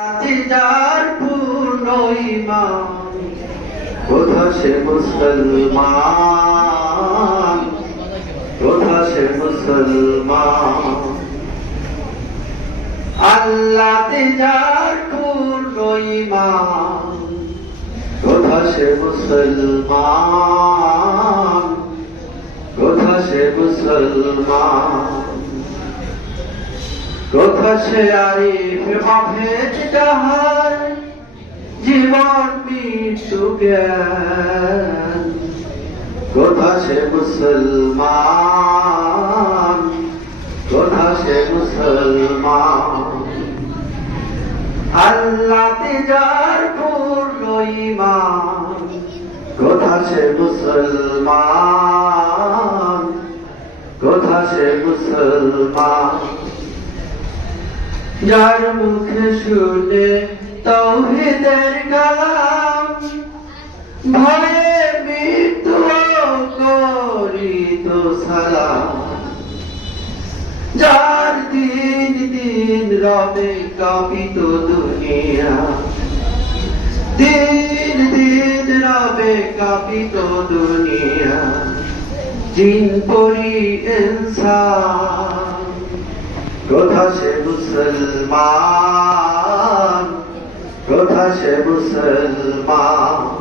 যার পূর্ণ ঈমান কোথা সে মুসলমান, কোথা সে মুসলমান। আল্লাহতে যার পূর্ণ ঈমান কোথা সে মুসলমান, কোথা সে মুসলমান। কোথা সে আরিফ মাফেজ যাহার জীবন মৃত্যু জ্ঞান, কোথা সে মুসলমান, কোথা সে মুসলমান। আল্লাহতে যার পূর্ণ ঈমান কোথা সে মুসলমান, কোথা সে মুসলমান। যার মুখে শুনে তাওহীদের কালাম ভয়ে মৃত্যু করিত সালাম। যার দিন দিন রবে কাঁপিত দুনিয়া, দিন দিন রবে কাঁপিত দুনিয়া। জিন পরি ইনসান কোথা সে মুসলমান, কোথা সে মুসলমান।